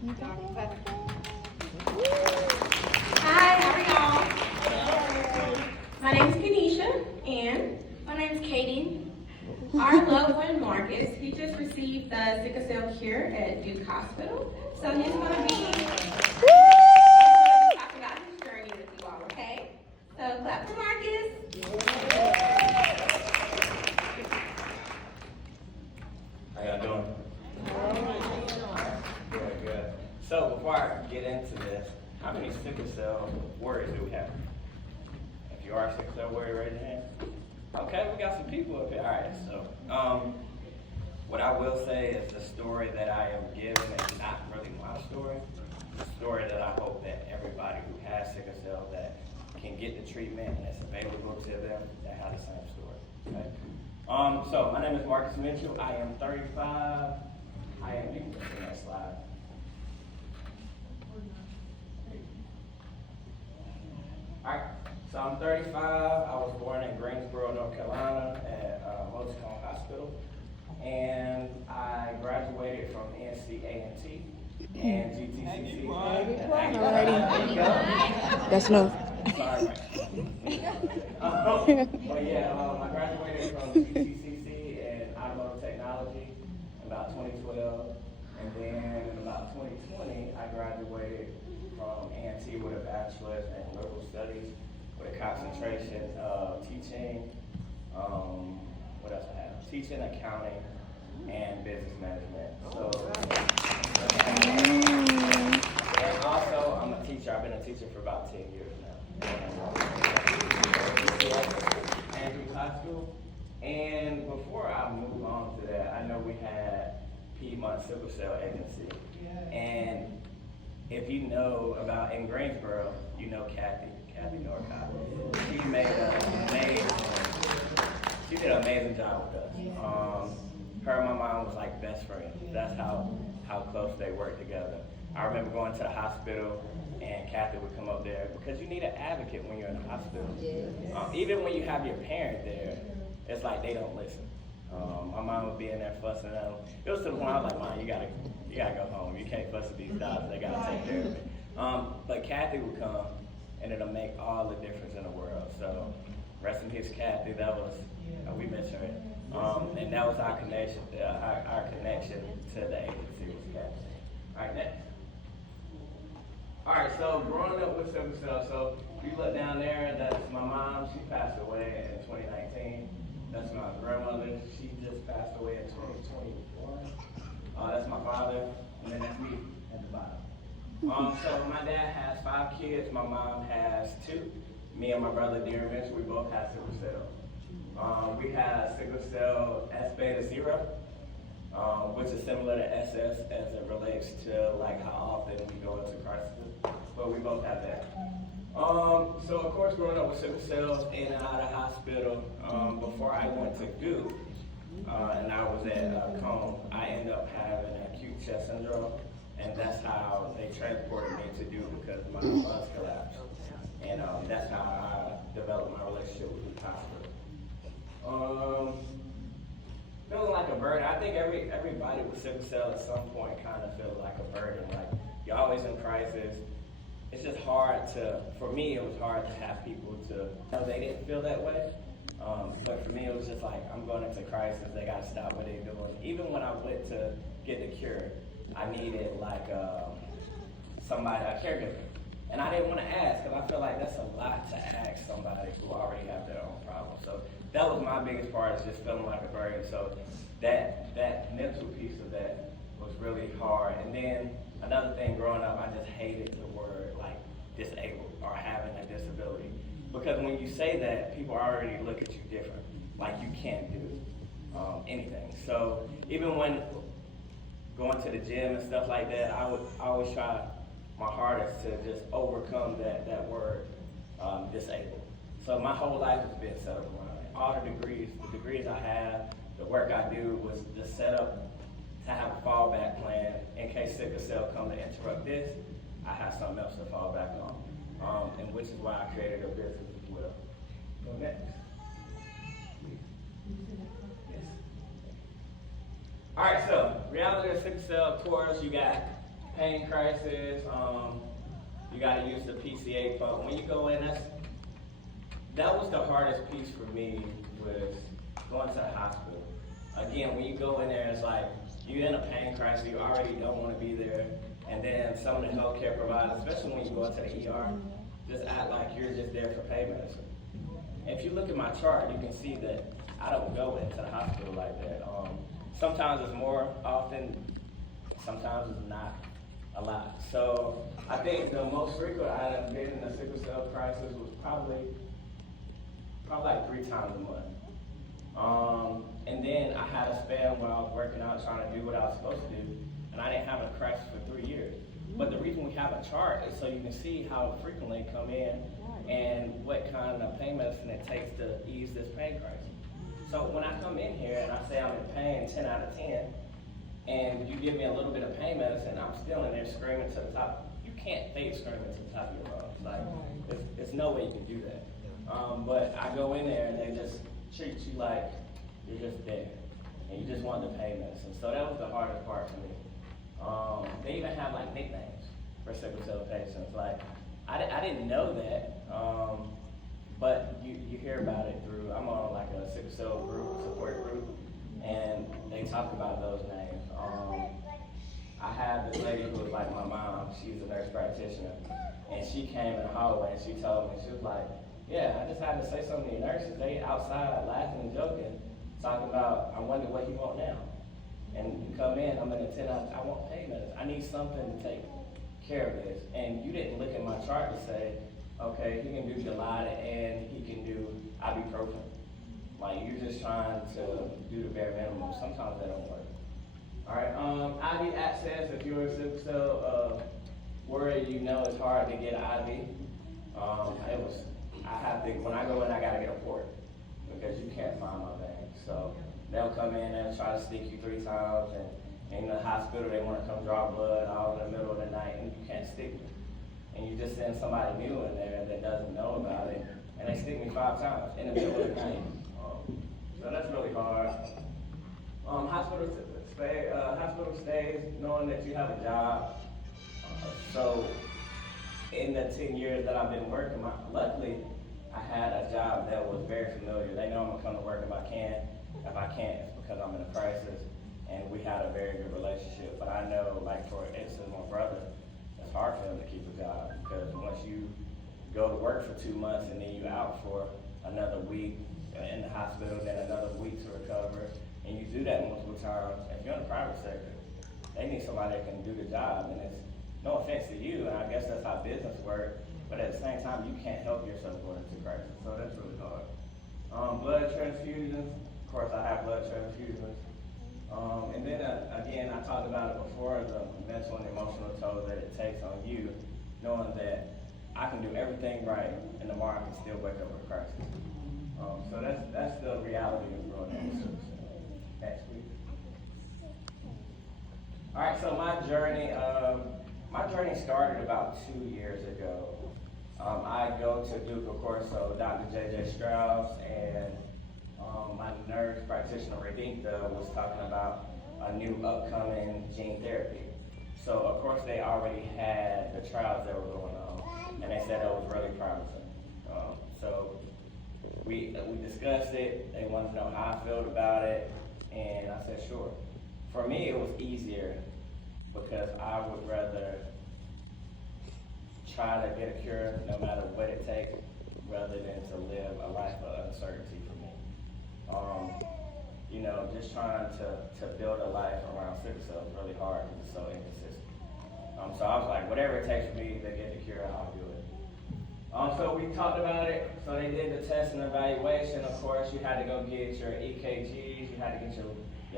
Hi, how are y'all? My name is Kenesha, and My name's Katie. our loved one Marcus, he just received the sickle cell cure at Duke Hospital. So he's going to be talking about his journey with you all, okay? So clap for Marcus. How y'all doing? Good, good. So before I get into this, how many sickle cell warriors do we have? If you are a sickle cell warrior, raise your hand. Okay, we got some people up here. All right, so what I will say is the story that I am giving is not really my story. It's a story that I hope that everybody who has sickle cell that can get the treatment and it's available to them that have the same story. Okay. So my name is Marcus Mitchell. I am 35. I am, you can go to the next slide. All right, so I'm 35. I was born in Greensboro, North Carolina at Motorcone Hospital. And I graduated from NCA&T and GTCC. That's no. Sorry. But yeah, I graduated from GTCC in automotive technology in about 2012. And then in about 2020, I graduated from A&T with a bachelor's in liberal studies with a concentration of teaching, what else I have? Teaching, accounting, and business management. So, and also I'm a teacher. I've been a teacher for about 10 years now. Andrews High School. And before I move on to that, I know we had Piedmont Sickle Cell Agency. And if you know about in Greensboro, you know Kathy Norcott. She did an amazing job with us. Her and my mom was like best friends. That's how close they worked together. I remember going to the hospital and Kathy would come up there because you need an advocate when you're in the hospital. Even when you have your parent there, it's like they don't listen. My mom would be in there fussing at them. It was to the point I was like, Mom, you gotta go home. You can't fuss with these doctors. They gotta take care of me. But Kathy would come, and it'll make all the difference in the world. So, rest in peace, Kathy. That was we miss her. And that was our connection. Our connection to the agency was Kathy. All right, next. All right, so growing up with sickle cell. So if you look down there, that's my mom. She passed away in 2019. That's my grandmother. She just passed away in 2021. That's my father, and then that's me at the bottom. So my dad has 5 kids. My mom has 2. Me and my brother, Dear Mitchell, we both have sickle cell. We have sickle cell S beta 0, which is similar to SS as it relates to like how often we go into crisis, but we both have that. So of course, growing up with sickle cells in and out of hospital, before I went to Duke, and I was at Cone, I ended up having acute chest syndrome, and that's how they transported me to Duke because my lungs collapsed. And that's how I developed my relationship with the hospital. Feeling like a burden. I think everybody with sickle cell at some point kind of feels like a burden. Like you're always in crisis. It's just hard for me, it was hard to have people they didn't feel that way. But for me, it was just like, I'm going into crisis, they got to stop what they're doing. Even when I went to get the cure, I needed like somebody, a caregiver. And I didn't want to ask, because I feel like that's a lot to ask somebody who already have their own problems. So that was my biggest part, is just feeling like a burden. So that mental piece of that was really hard. And then another thing, growing up, I just hated the word like disabled or having a disability. Because when you say that, people already look at you different. Like you can't do anything. So even when going to the gym and stuff like that, I always try my hardest to just overcome that word disabled. So my whole life has been set up around it. All the degrees I have, the work I do was just set up to have a fallback plan in case sickle cell come to interrupt this. I have something else to fall back on, and which is why I created a business as well. Go next. Yes. All right, so reality of sickle cell, of course, you got pain crisis. You got to use the PCA pump. When you go in, that was the hardest piece for me, was going to the hospital. Again, when you go in there, it's like you're in a pain crisis, you already don't want to be there, and then some of the healthcare providers, especially when you go into the ER, just act like you're just there for pain medicine. If you look at my chart, you can see that I don't go into the hospital like that. Sometimes it's more often, sometimes it's not a lot. So I think the most frequent I've been in a sickle cell crisis was probably like 3 times a month. And then I had a span where I was working out, trying to do what I was supposed to do, and I didn't have a crisis for 3 years. But the reason we have a chart is so you can see how frequently it come in and what kind of pain medicine it takes to ease this pain crisis. So when I come in here and I say I'm in pain 10 out of 10, and you give me a little bit of pain medicine, I'm still in there screaming to the top. You can't fake screaming to the top of your lungs. Like, there's no way you can do that. But I go in there and they just treat you like you're just there, and you just want the pain medicine. So that was the hardest part for me. They even have like nicknames for sickle cell patients. Like, I didn't know that, but you hear about it through, I'm on like a sickle cell group, support group, and they talk about those names. I had this lady who was like my mom, she's a nurse practitioner, and she came in the hallway and she told me, she was like, yeah, I just had to say something to the nurses, they outside laughing and joking, talking about, I wonder what you want now. And you come in, I'm in a 10 I want pain medicine. I need something to take care of this. And you didn't look at my chart to say, okay, he can do Dilaudid and he can do ibuprofen. Like, you're just trying to do the bare minimum. Sometimes that don't work. All right, IV access, if you're a sickle cell warrior, you know it's hard to get an IV. When I go in, I gotta get a port because you can't find my vein. So they'll come in and try to stick you 3 times, and in the hospital they want to come draw blood all in the middle of the night, and you can't stick me. And you just send somebody new in there that doesn't know about it, and they stick me 5 times in the middle of the night. So that's really hard. Hospital stays, knowing that you have a job. So in the 10 years that I've been working, luckily I had a job that was very familiar. They know I'm gonna come to work if I can. If I can't, it's because I'm in a crisis, and we had a very good relationship. But I know, like for instance, my brother, it's hard for him to keep a job because once you go to work for 2 months and then you out for another week in the hospital, then another week to recover, and you do that multiple times. If you're in the private sector, they need somebody that can do the job, and it's no offense to you, and I guess that's how business works. But at the same time, you can't help yourself going into crisis, so that's really hard. Blood transfusions. Of course, I have blood transfusions. And then again, I talked about it before, the mental and emotional toll that it takes on you, knowing that I can do everything right, and tomorrow I can still wake up with a crisis. So that's the reality of growing up with sickle cell. Next week. All right, so my journey started about 2 years ago. I go to Duke, of course, so Dr. J.J. Strauss and my nurse practitioner, Redinka, was talking about a new upcoming gene therapy. So, of course, they already had the trials that were going on, and they said it was really promising. So we discussed it. They wanted to know how I felt about it, and I said, sure. For me, it was easier because I would rather try to get a cure no matter what it takes rather than to live a life of uncertainty for me. Just trying to build a life around sickle cell is really hard because it's so inconsistent. So I was like, whatever it takes for me to get the cure, I'll do it. So we talked about it. So they did the test and evaluation. Of course, you had to go get your EKGs, you had to get your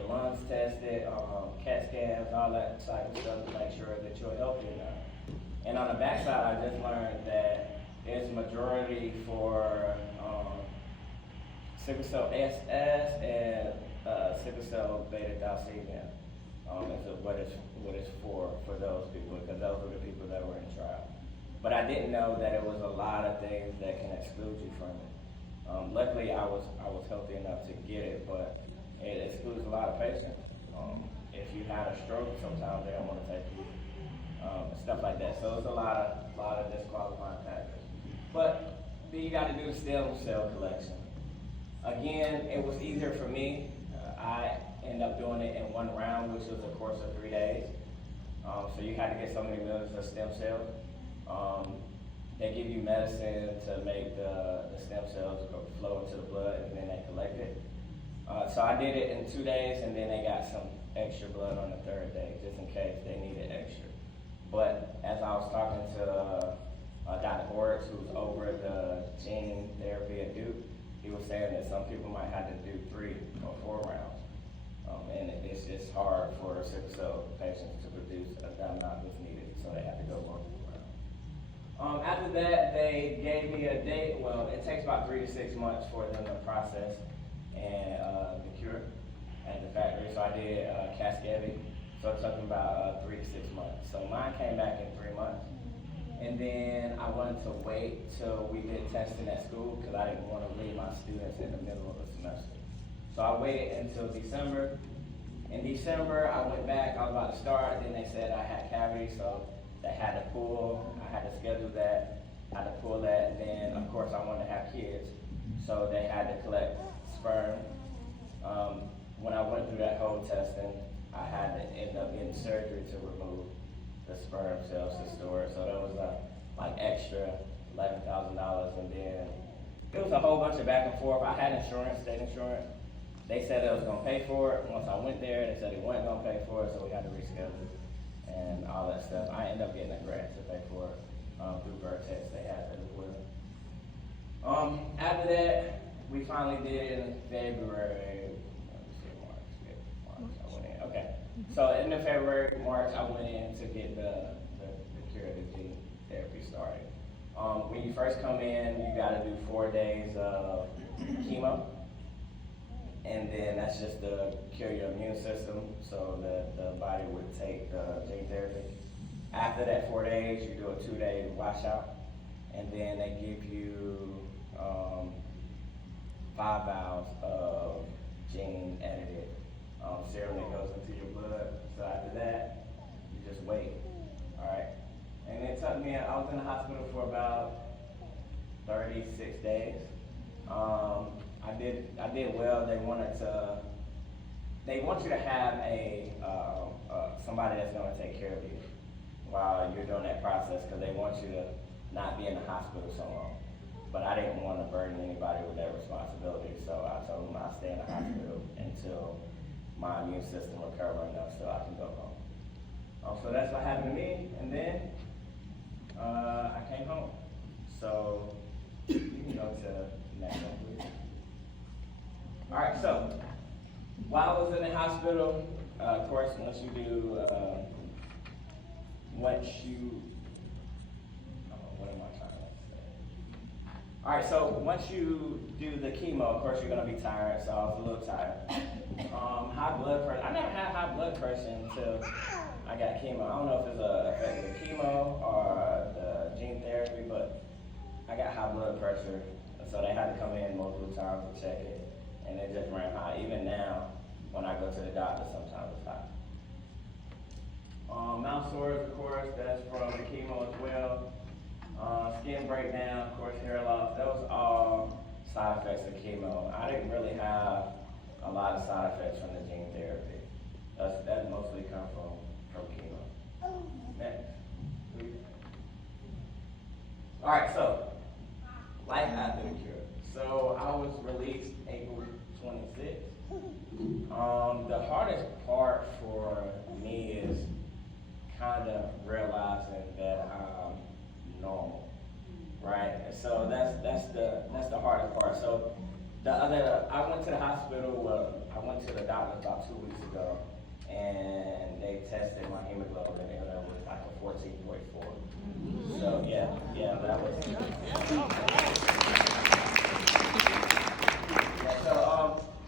lungs tested, CAT scans, all that type of stuff to make sure that you're healthy enough. And on the backside, I just learned that it's majority for sickle cell SS and sickle cell beta thalassemia. Is what it's for those people, because those were the people that were in trial. But I didn't know that it was a lot of things that can exclude you from it. Luckily, I was healthy enough to get it, but it excludes a lot of patients. If you had a stroke, sometimes they don't want to take you. stuff like that. So it's a lot of disqualifying factors. But then you got to do the stem cell collection. Again, it was easier for me. I ended up doing it in one round, which was a course of 3 days. So you had to get so many millions of stem cells. They give you medicine to make the stem cells flow into the blood, and then they collect it. So I did it in 2 days, and then they got some extra blood on the third day, just in case they needed extra. But as I was talking to Dr. Boris, who's over the gene therapy at Duke, he was saying that some people might have to do 3 or 4 rounds. And it's just hard for sickle cell patients to produce the amount that's needed, so they have to go multiple rounds. After that, they gave me a date. Well, it takes about 3 to 6 months for them to process and the cure at the factory. So I did Cascade, so it took me about 3 to 6 months. So mine came back in 3 months. And then I wanted to wait till we did testing at school because I didn't want to leave my students in the middle of the semester. So I waited until December. In December, I went back, I was about to start, then they said I had cavities, so they had to pull, I had to schedule that, I had to pull that, and then of course I wanted to have kids, so they had to collect sperm. When I went through that whole testing, I had to end up getting surgery to remove the sperm cells to store it, so that was like extra $11,000, and then it was a whole bunch of back and forth. I had insurance, state insurance. They said it was gonna pay for it. Once I went there, they said it wasn't gonna pay for it, so we had to reschedule and all that stuff. I ended up getting a grant to pay for it through Vertex. They had that as well. After that, we finally did it in February. Let me see, March. I went in. Okay. So in February, March, I went in to get the curative gene therapy started. When you first come in, you got to do 4 days of chemo. And then that's just to cure your immune system so that the body would take the gene therapy. After that 4 days, you do a 2-day washout, and then they give you 5 vials of gene edited serum that goes into your blood. So after that, you just wait, all right? And it took me, I was in the hospital for about 36 days. I did well. They want you to have somebody that's going to take care of you while you're doing that process, because they want you to not be in the hospital so long. But I didn't want to burden anybody with that responsibility, so I told them I'd stay in the hospital until my immune system recover enough so I can go home. So that's what happened to me, and then I came home. So you can go to the next one, please. All right, so while I was in the hospital, of course, once you do, what am I trying to say? All right, so once you do the chemo, of course, you're gonna be tired, so I was a little tired. High blood pressure, I never had high blood pressure until I got chemo. I don't know if it's a effect of the chemo or the gene therapy, but I got high blood pressure, so they had to come in multiple times to check it. And it just ran high. Even now, when I go to the doctor, sometimes it's high. Mouth sores, of course, that's from the chemo as well. Skin breakdown, of course, hair loss. Those are all side effects of chemo. I didn't really have a lot of side effects from the gene therapy. That mostly come from chemo. Next, please. All right, so life after the cure. So I was released April 26th. The hardest part for me is kind of realizing that I'm normal, right? So that's the hardest part. So I went to the hospital. I went to the doctor about 2 weeks ago, and they tested my hemoglobin, and it was like a 14.4. So yeah, that was. So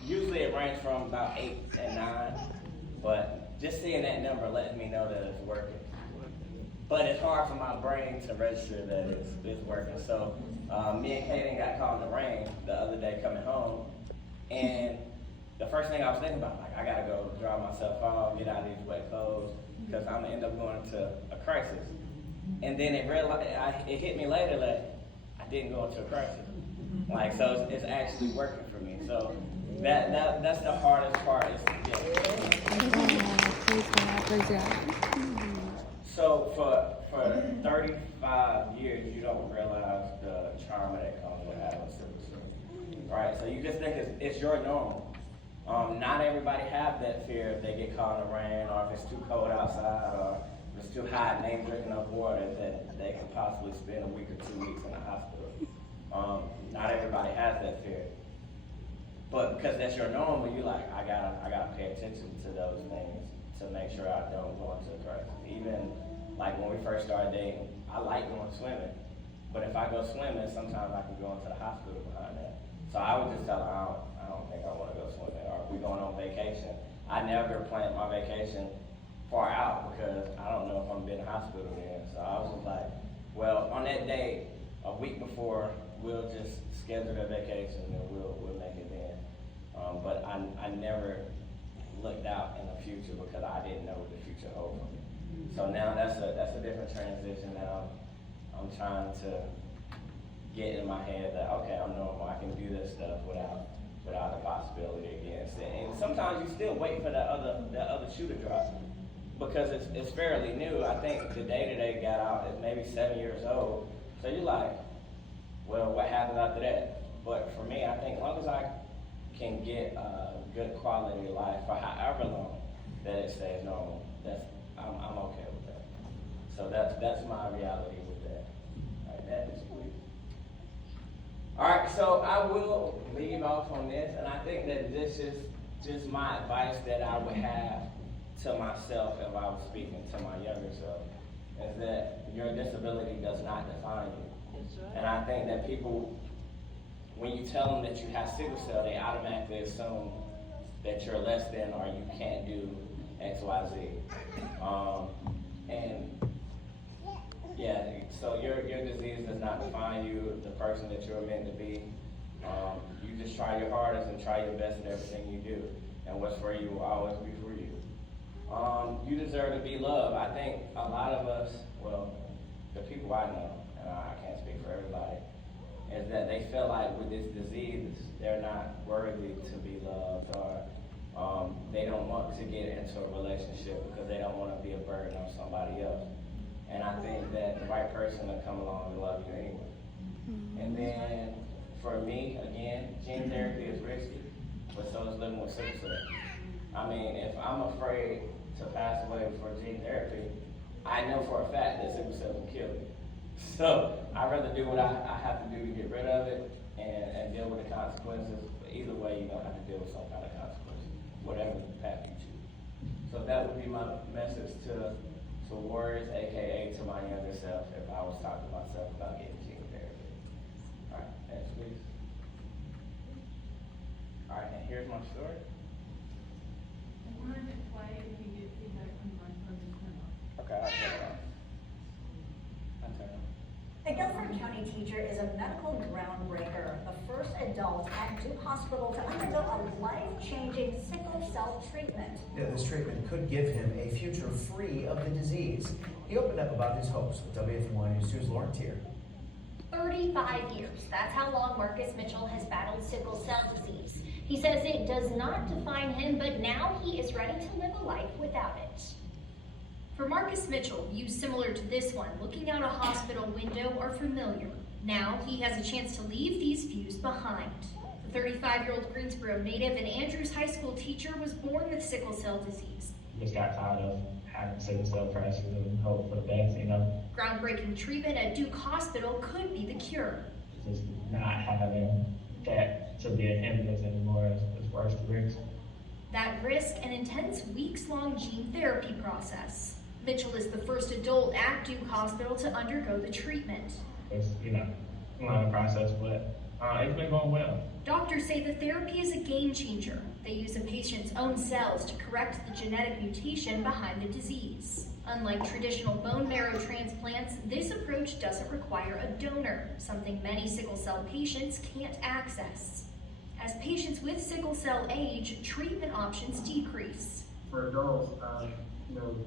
usually it ranges from about 8 and 9, but just seeing that number lets me know that it's working. But it's hard for my brain to register that it's working. So me and Kaden got caught in the rain the other day coming home, and the first thing I was thinking about, like, I gotta go dry myself off, get out of these wet clothes, because I'm gonna end up going to a crisis. And then it hit me later that I didn't go into a crisis. Like, so it's actually working for me. So that's the hardest part is to get. So for 35 years, you don't realize the trauma that comes with having sickle cell, right? So you just think it's your normal. Not everybody have that fear if they get caught in the rain, or if it's too cold outside, or if it's too hot and they ain't drinking enough water that they can possibly spend a week or 2 weeks in the hospital. Not everybody has that fear. But because that's your normal, you like, I gotta pay attention to those things to make sure I don't go into a crisis. Even like when we first started dating, I like going swimming. But if I go swimming, sometimes I can go into the hospital behind that. So I would just tell her, I don't think I want to go swimming. Or if we're going on vacation, I never planned my vacation far out because I don't know if I'm gonna be in the hospital then. So I was just like, well, on that day, a week before, we'll just schedule the vacation and we'll make it then. But I never looked out in the future because I didn't know what the future held for me. So now that's a different transition. Now I'm trying to get in my head that okay, I'm normal. I can do this stuff without the possibility against it. And sometimes you still wait for that other shoe to drop because it's fairly new. I think the data they got out is maybe 7 years old. So you're like, well, what happens after that? But for me, I think as long as I can get a good quality of life for however long that it stays normal, I'm okay with that. So that's my reality with that. All right, that is sweet. All right, so I will leave off on this, and I think that this is just my advice that I would have to myself if I was speaking to my younger self, is that your disability does not define you. And I think that people, when you tell them that you have sickle cell, they automatically assume that you're less than or you can't do X, Y, Z. And yeah, so your disease does not define you, the person that you're meant to be. You just try your hardest and try your best in everything you do. And what's for you will always be for you. You deserve to be loved. I think a lot of us, well, the people I know, and I can't speak for everybody, is that they feel like with this disease, they're not worthy to be loved, or they don't want to get into a relationship because they don't want to be a burden on somebody else. And I think that the right person will come along and love you anyway. And then for me, again, gene therapy is risky, but so is living with sickle cell. I mean, if I'm afraid to pass away before gene therapy, I know for a fact that sickle cell will kill me. So I'd rather do what I have to do to get rid of it and deal with the consequences. But either way, you're gonna have to deal with some kind of consequences, whatever path you choose. So that would be my message to warriors, aka to my younger self, if I was talking to myself about getting gene therapy. All right, next please. All right, and here's my story. I wanted to play if you get feedback from my phone. Okay, I'll turn it on. A Guilford County teacher is a medical groundbreaker, the first adult at Duke Hospital to undergo a life-changing sickle cell treatment. Yeah, this treatment could give him a future free of the disease. He opened up about his hopes with WFMY News 2's Lauren Tier. 35 years. That's how long Marcus Mitchell has battled sickle cell disease. He says it does not define him, but now he is ready to live a life without it. For Marcus Mitchell, views similar to this one, looking out a hospital window, are familiar. Now he has a chance to leave these views behind. The 35-year-old Greensboro native and Andrews High School teacher was born with sickle cell disease. Just got tired of having sickle cell crisis and hope for the best, you know. Groundbreaking treatment at Duke Hospital could be the cure. Just not having that to be a hindrance anymore is worth the risk. That risk, an intense weeks-long gene therapy process. Mitchell is the first adult at Duke Hospital to undergo the treatment. It's, a long process, but it's been going well. Doctors say the therapy is a game changer. They use a patient's own cells to correct the genetic mutation behind the disease. Unlike traditional bone marrow transplants, this approach doesn't require a donor, something many sickle cell patients can't access. As patients with sickle cell age, treatment options decrease. For girls,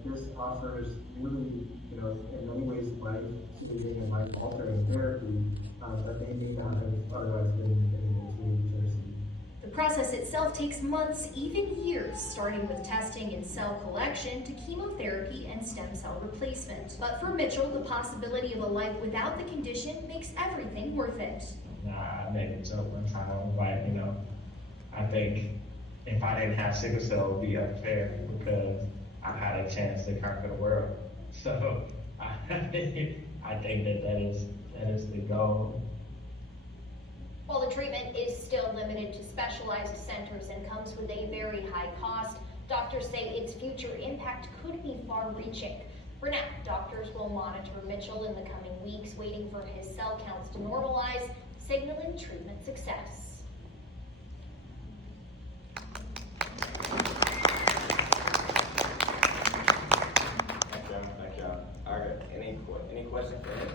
this offers really, in many ways, life-saving and life-altering therapy that they may not have otherwise been able to receive. The process itself takes months, even years, starting with testing and cell collection to chemotherapy and stem cell replacement. But for Mitchell, the possibility of a life without the condition makes everything worth it. I made a joke one time, I was like, I think if I didn't have sickle cell, it would be unfair because I've had a chance to conquer the world. So I think that is the goal. While the treatment is still limited to specialized centers and comes with a very high cost, doctors say its future impact could be far-reaching. For now, doctors will monitor Mitchell in the coming weeks, waiting for his cell counts to normalize, signaling treatment success. Thank y'all. All right, any questions for him?